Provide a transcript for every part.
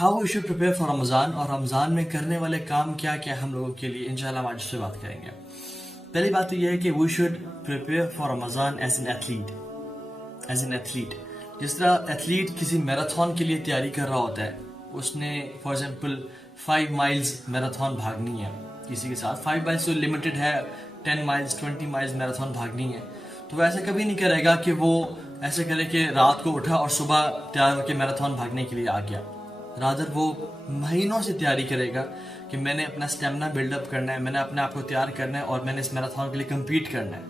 how we should prepare for رمضان اور رمضان میں کرنے والے کام کیا کیا ہم لوگوں کے لیے انشاءاللہ ہم آج اس پہ بات کریں گے. پہلی بات تو یہ ہے کہ we should prepare for Ramzan as an athlete. جس طرح ایتھلیٹ کسی میراتھن کے لیے تیاری کر رہا ہوتا ہے, اس نے فار ایگزامپل 5 مائلز میراتھن بھاگنی ہے کسی کے ساتھ, 5 مائلز تو لمیٹڈ ہے, 10 مائلز 20 مائلز میراتھن بھاگنی ہے, تو وہ ایسا کبھی نہیں کرے گا کہ وہ ایسے کرے کہ رات کو اٹھا اور صبح تیار ہو کے میراتھن بھاگنے کے لیے آ گیا. رادر وہ مہینوں سے تیاری کرے گا کہ میں نے اپنا اسٹیمنا بلڈ اپ کرنا ہے, میں نے اپنے آپ کو تیار کرنا ہے اور میں نے اس میراتھن کے لیے کمپیٹ کرنا ہے.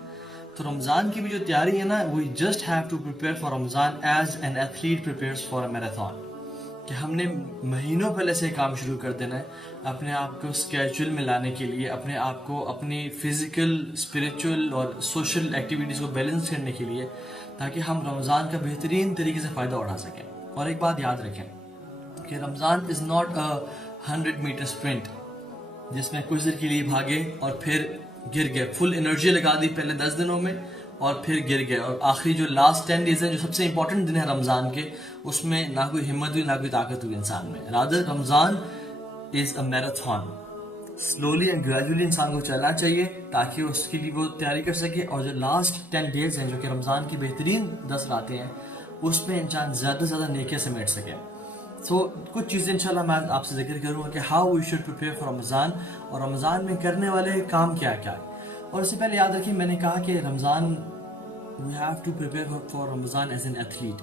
تو رمضان کی بھی جو تیاری ہے نا, we just have to prepare for Ramzan as an athlete prepares for a marathon, کہ ہم نے مہینوں پہلے سے کام شروع کر دینا ہے اپنے آپ کو اسکیجول میں لانے کے لیے, اپنے آپ کو اپنی فزیکل, اسپریچول اور سوشل ایکٹیویٹیز کو بیلنس کرنے کے لیے, تاکہ ہم رمضان کا بہترین طریقے سے فائدہ اٹھا سکیں. اور ایک بات یاد رکھیں کہ Ramzan is not a 100 metre sprint جس میں کچھ دیر کے لیے بھاگے اور پھر گر گئے, فل انرجی لگا دی پہلے 10 دنوں میں اور پھر گر گئے, اور آخری جو لاسٹ 10 ڈیز ہیں جو سب سے امپورٹنٹ دن ہے رمضان کے, اس میں نہ کوئی ہمت ہوئی نہ کوئی طاقت ہوئی انسان میں. Rather Ramzan is a marathon, slowly and gradually انسان کو چلنا چاہیے تاکہ اس کے لیے وہ تیاری کر سکے, اور جو لاسٹ 10 ڈیز ہیں جو کہ رمضان کی بہترین 10 راتیں ہیں, اس میں انسان زیادہ سے زیادہ نیکیاں سمیٹ سکے. سو کچھ چیزیں انشاءاللہ میں آپ سے ذکر کروں گا کہ how we should prepare for Ramzan, اور رمضان میں کرنے والے کام کیا کیا. اور اس سے پہلے یاد رکھیں, میں نے کہا کہ Ramzan we have to prepare for Ramzan as an athlete,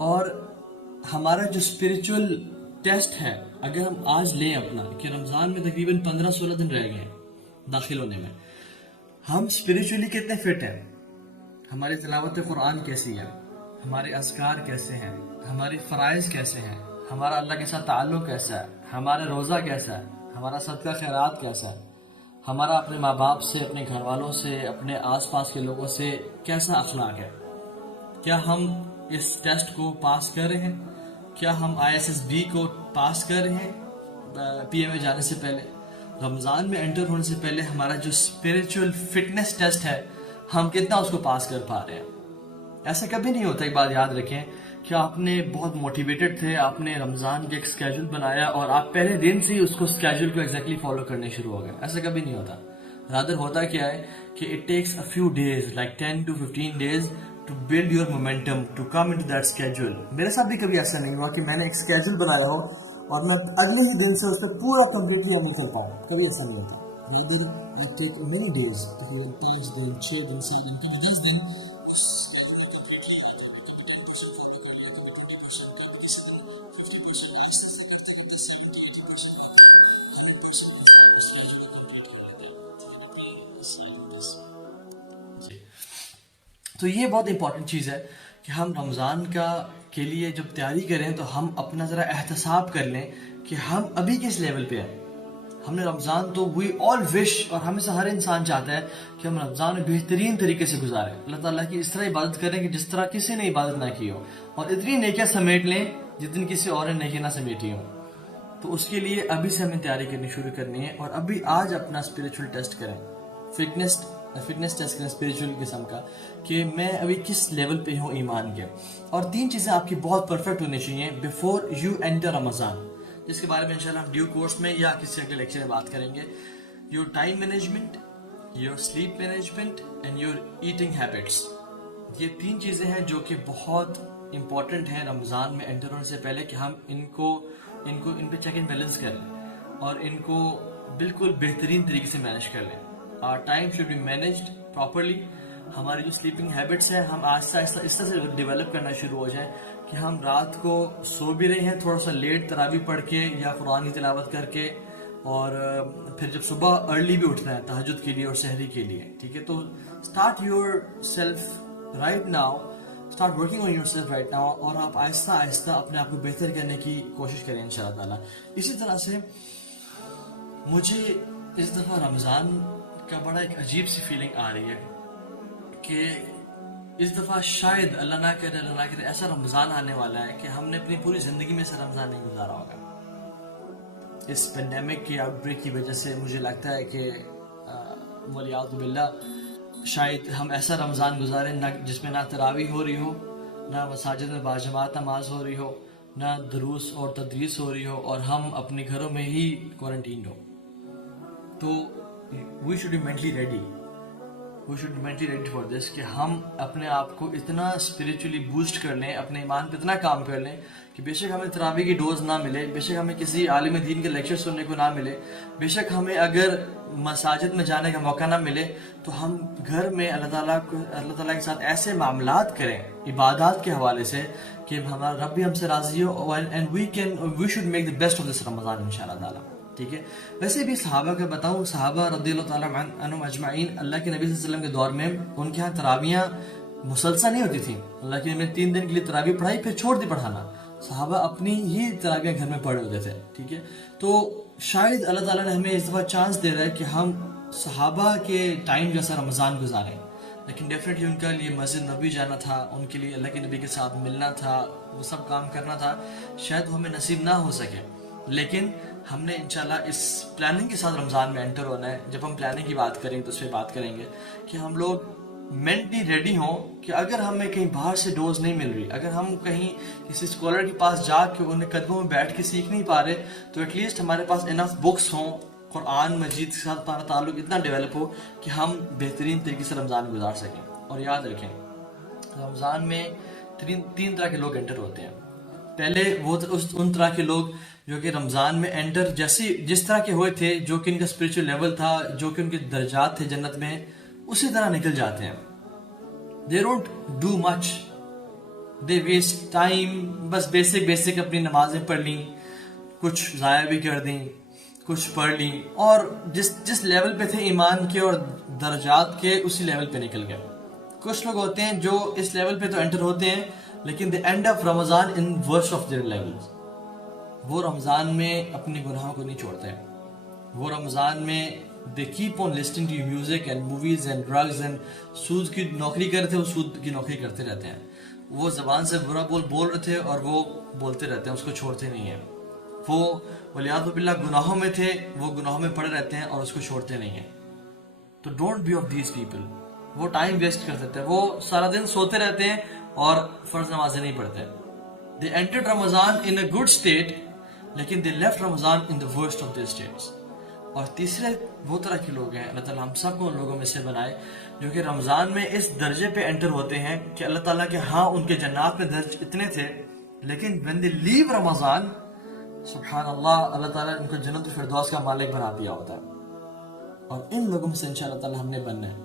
اور ہمارا جو اسپریچول ٹیسٹ ہے اگر ہم آج لیں اپنا کہ رمضان میں تقریباً 15-16 دن رہ گئے ہیں داخل ہونے میں, ہم اسپریچولی کتنے فٹ ہیں, ہماری تلاوت قرآن کیسی ہے, ہمارے اذکار کیسے ہیں, ہماری فرائض کیسے ہیں, ہمارا اللہ کے ساتھ تعلق کیسا ہے, ہمارا روزہ کیسا ہے, ہمارا صدقہ خیرات کیسا ہے, ہمارا اپنے ماں باپ سے, اپنے گھر والوں سے, اپنے آس پاس کے لوگوں سے کیسا اخلاق ہے. کیا ہم اس ٹیسٹ کو پاس کر رہے ہیں, کیا ہم ISSB کو پاس کر رہے ہیں PA میں جانے سے پہلے, رمضان میں انٹر ہونے سے پہلے ہمارا جو اسپریچول فٹنس ٹیسٹ ہے ہم کتنا اس کو پاس کر پا رہے ہیں. ایسا کبھی نہیں ہوتا, ایک بات یاد رکھیں کہ آپ نے بہت موٹیویٹڈ تھے, آپ نے رمضان کے ایک اسکیجول بنایا اور آپ پہلے دن سے ہی اس کو اسکیجول کو ایگزیکٹلی فالو کرنے شروع ہو گئے. ایسا کبھی نہیں ہوتا. رادر ہوتا کیا ہے کہ it takes a few days, like 10 to 15 days to build your momentum to come into that schedule. میرے ساتھ بھی کبھی ایسا نہیں ہوا کہ میں نے ایک اسکیجول بنایا ہو اور میں اگلے ہی دن سے اس پہ پورا کمپلیٹلی عمل کر پاؤں, کبھی ایسا نہیں ہوتا. many days, 5 دن, 6 دن, 7 دن, 10 دن. تو یہ بہت امپورٹنٹ چیز ہے کہ ہم رمضان کے لیے جب تیاری کریں تو ہم اپنا ذرا احتساب کر لیں کہ ہم ابھی کس لیول پہ ہیں. ہم نے رمضان تو وی آل وش, اور ہمیں سے ہر انسان چاہتا ہے کہ ہم رمضان میں بہترین طریقے سے گزاریں, اللہ تعالیٰ کی اس طرح عبادت کریں کہ جس طرح کسی نے عبادت نہ کی ہو, اور اتنی نیکیاں سمیٹ لیں جتنی کسی اور نے نیکیاں نہ سمیٹی ہوں. تو اس کے لیے ابھی سے ہمیں تیاری کرنی شروع کرنی ہے, اور ابھی آج اپنا اسپریچول ٹیسٹ کریں, فٹنس ٹیسٹ کریں اسپریچول قسم کا, کہ میں ابھی کس لیول پہ ہوں ایمان کے. اور 3 چیزیں آپ کی بہت پرفیکٹ ہونی چاہیے بیفور یو انٹر رمضان, جس کے بارے میں انشاءاللہ ہم ڈیو کورس میں یا کسی اگلے لیکچر میں بات کریں گے. Your time management, your sleep management and your eating habits. یہ 3 چیزیں ہیں جو کہ بہت امپورٹنٹ ہیں رمضان میں انٹر ہونے سے پہلے, کہ ہم ان پہ چیک اینڈ بیلنس کر لیں اور ان کو بالکل بہترین طریقے سے مینیج کر لیں. Our time should be managed properly. ہماری جو سلیپنگ ہیبٹس ہیں ہم آہستہ آہستہ اس طرح سے ڈیولپ کرنا شروع ہو جائیں کہ ہم رات کو سو بھی رہے ہیں تھوڑا سا لیٹ تراویح پڑھ کے یا قرآن کی تلاوت کر کے, اور پھر جب صبح ارلی بھی اٹھنا ہے تہجد کے لیے اور سحری کے لیے, ٹھیک ہے. تو start your self right now, start working on your self right now, اور آپ آہستہ آہستہ اپنے آپ کو بہتر کرنے کی کوشش کریں ان شاء اللہ تعالیٰ. اسی طرح سے مجھے اس دفعہ رمضان کا بڑا ایک عجیب سی فیلنگ آ رہی ہے کہ اس دفعہ شاید اللہ نہ کرے ایسا رمضان آنے والا ہے کہ ہم نے اپنی پوری زندگی میں ایسا رمضان نہیں گزارا ہوگا. اس پینڈیمک کے آؤٹ بریک کی وجہ سے مجھے لگتا ہے کہ ولیعوذ باللہ شاید ہم ایسا رمضان گزاریں جس میں نہ تراویح ہو رہی ہو, نہ مساجد میں باجماعت نماز ہو رہی ہو, نہ دروس اور تدریس ہو رہی ہو اور ہم اپنے گھروں میں ہی کوارنٹین ہو. تو we should be mentally ready for this کہ ہم اپنے آپ کو اتنا اسپریچولی بوسٹ کر لیں, اپنے ایمان پہ اتنا کام کر لیں کہ بے شک ہمیں تراویح کی ڈوز نہ ملے, بے شک ہمیں کسی عالم دین کے لیکچر سننے کو نہ ملے, بے شک ہمیں اگر مساجد میں جانے کا موقع نہ ملے, تو ہم گھر میں اللہ تعالیٰ کے ساتھ ایسے معاملات کریں عبادات کے حوالے سے کہ ہمارا رب بھی ہم سے راضی ہو, and we should make the best of this Ramzan ان شاء اللہ تعالیٰ. ٹھیک ہے. ویسے بھی صحابہ کا بتاؤں, صحابہ رضی اللہ تعالیٰ عنہم اجمعین, اللہ کے نبی صلی اللہ علیہ وسلم کے دور میں ان کے ہاں تراویحاں مسلسل نہیں ہوتی تھیں. اللہ کے نبی نے 3 دن کے لیے تراویح پڑھائی, پھر چھوڑ دی پڑھانا. صحابہ اپنی ہی تراویحں گھر میں پڑھے ہوتے تھے. ٹھیک ہے. تو شاید اللہ تعالیٰ نے ہمیں اس دفعہ چانس دے رہا ہے کہ ہم صحابہ کے ٹائم جیسا رمضان گزاریں. لیکن ڈیفینیٹلی ان کے لیے مسجد نبی جانا تھا, ان کے لیے اللہ کے نبی کے ساتھ ملنا تھا, وہ سب کام کرنا تھا, شاید وہ ہمیں نصیب نہ ہو سکے. لیکن ہم نے انشاءاللہ اس پلاننگ کے ساتھ رمضان میں انٹر ہونا ہے. جب ہم پلاننگ کی بات کریں تو اس پہ بات کریں گے کہ ہم لوگ مینٹلی ریڈی ہوں کہ اگر ہمیں کہیں باہر سے ڈوز نہیں مل رہی, اگر ہم کہیں کسی اسکالر کے پاس جا کے انہیں قدموں میں بیٹھ کے سیکھ نہیں پا رہے, تو ایٹ لیسٹ ہمارے پاس انف بکس ہوں, قرآن مجید کے ساتھ ہمارا تعلق اتنا ڈیولپ ہو کہ ہم بہترین طریقے سے رمضان گزار سکیں. اور یاد رکھیں, رمضان میں 3 طرح کے لوگ انٹر ہوتے ہیں. پہلے وہ ان طرح کے لوگ جو کہ رمضان میں انٹر جس طرح کے ہوئے تھے, جو کہ ان کا اسپریچول لیول تھا, جو کہ ان کے درجات تھے جنت میں, اسی طرح نکل جاتے ہیں. they don't do much, they waste time, بس بیسک اپنی نمازیں پڑھ لیں, کچھ ضائع بھی کر دیں, کچھ پڑھ لیں, اور جس لیول پہ تھے ایمان کے اور درجات کے اسی لیول پہ نکل گئے. کچھ لوگ ہوتے ہیں جو اس لیول پہ تو انٹر ہوتے ہیں لیکن they end up Ramzan in worst of their levels. وہ رمضان میں اپنے گناہوں کو نہیں چھوڑتے. وہ رمضان میں they keep on listening to music and movies and drugs and سود کی نوکری کر رہے تھے, وہ سود کی نوکری کرتے رہتے ہیں. وہ زبان سے برا بول رہے تھے اور وہ بولتے رہتے ہیں, اس کو چھوڑتے نہیں ہیں. وہ ولیعاذ باللہ گناہوں میں تھے, وہ گناہوں میں پڑے رہتے ہیں اور اس کو چھوڑتے نہیں ہیں. تو don't be of these people. وہ ٹائم ویسٹ کر سکتے ہیں, وہ سارا دن سوتے رہتے ہیں اور فرض نمازیں نہیں پڑھتے. they entered Ramzan in a good state لیکن they left Ramzan in the worst of their states. اور تیسرے وہ طرح کے لوگ ہیں, اللہ تعالیٰ ہم سب کو ان لوگوں میں سے بنائے جو کہ رمضان میں اس درجے پہ انٹر ہوتے ہیں کہ اللہ تعالیٰ کے ہاں ان کے جنات میں درج اتنے تھے, لیکن when they leave رمضان, سبحان اللہ, اللہ تعالیٰ ان کو جنت الفردوس کا مالک بنا دیا ہوتا ہے. اور ان لوگوں میں سے انشاءاللہ تعالیٰ ہم نے بننا ہے.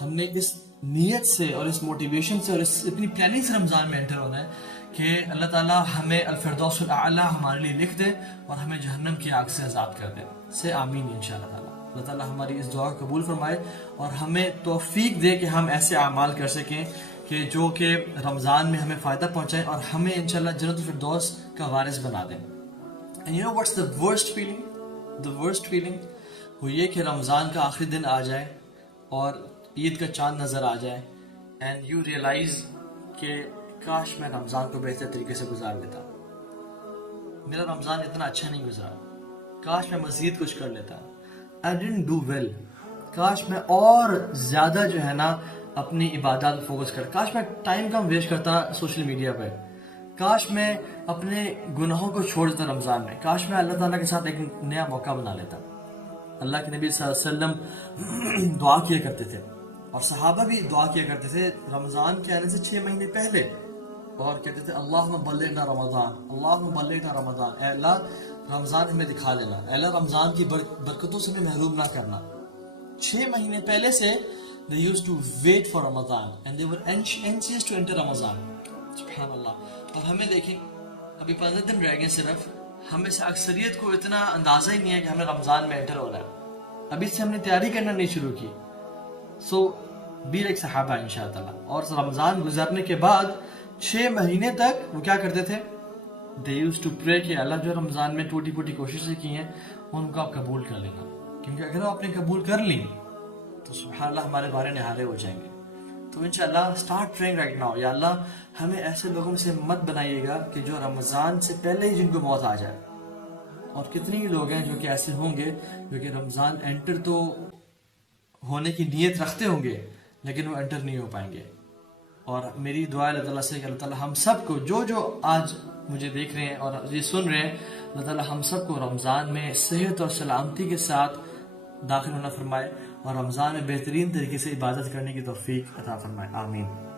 ہم نے اس نیت سے اور اس موٹیویشن سے اور اس اتنی پلاننگ سے رمضان میں انٹر ہونا ہے کہ اللہ تعالیٰ ہمیں الفردوس الاعلیٰ ہمارے لیے لکھ دے اور ہمیں جہنم کی آگ سے آزاد کر دے. سے آمین انشاءاللہ تعالیٰ. اللہ تعالیٰ ہماری اس دعا کو قبول فرمائے اور ہمیں توفیق دے کہ ہم ایسے اعمال کر سکیں کہ جو کہ رمضان میں ہمیں فائدہ پہنچائیں اور ہمیں انشاءاللہ جنت الفردوس کا وارث بنا دیں. And you know what's the worst feeling? The worst feeling وہ یہ کہ رمضان کا آخری دن آ جائے اور عید کا چاند نظر آ جائے اینڈ یو ریئلائز کہ کاش میں رمضان کو بہتر طریقے سے گزار لیتا, میرا رمضان اتنا اچھا نہیں گزرا, کاش میں مزید کچھ کر لیتا, I didn't do well, کاش میں اور زیادہ جو ہے نا اپنی عبادات فوکس کرتا, کاش میں ٹائم کم ویسٹ کرتا سوشل میڈیا پہ, کاش میں اپنے گناہوں کو چھوڑ دیتا رمضان میں, کاش میں اللہ تعالیٰ کے ساتھ ایک نیا موقع بنا لیتا. اللہ کے نبی صلی اللہ علیہ وسلم دعا کیا کرتے تھے اور صحابہ بھی دعا کیا کرتے تھے رمضان کے آنے سے 6 مہینے پہلے, اور کہتے تھے اللہم بلغنا رمضان, اللہم بلغنا رمضان, اے اللہ رمضان ہمیں دکھا دینا, اے اللہ رمضان کی برکتوں سے ہمیں محروم نہ کرنا. 6 مہینے پہلے سے they used to wait for Ramadan and they were anxious to enter Ramadan. سبحان اللہ. اور ہمیں دیکھیں ابھی 15 دن رہ گئے صرف, ہمیں سے اکثریت کو اتنا اندازہ ہی نہیں ہے کہ ہمیں رمضان میں انٹر ہو رہا ہے, ابھی سے ہم نے تیاری کرنا نہیں شروع کی. سو بی لائک صحابہ انشاءاللہ. اور رمضان گزرنے کے بعد 6 مہینے تک وہ کیا کرتے تھے, they used to pray کہ اللہ جو رمضان میں ٹوٹی پوٹی کوششیں کی ہیں ان کو آپ قبول کر لینا, کیونکہ اگر آپ نے قبول کر لی تو سبحان اللہ ہمارے بارے نہارے ہو جائیں گے. تو انشاءاللہ start praying right now, یا اللہ ہمیں ایسے لوگوں سے مت بنائیے گا کہ جو رمضان سے پہلے ہی جن کو موت آ جائے. اور کتنے ہی لوگ ہیں جو کہ ایسے ہوں گے جو کہ رمضان انٹر تو ہونے کی نیت رکھتے ہوں گے لیکن وہ انٹر نہیں ہو پائیں گے. اور میری دعا اللہ تعالیٰ سے کہ اللہ تعالیٰ ہم سب کو جو آج مجھے دیکھ رہے ہیں اور یہ سن رہے ہیں، اللہ تعالیٰ ہم سب کو رمضان میں صحت اور سلامتی کے ساتھ داخل ہونا فرمائے اور رمضان میں بہترین طریقے سے عبادت کرنے کی توفیق عطا فرمائے، آمین۔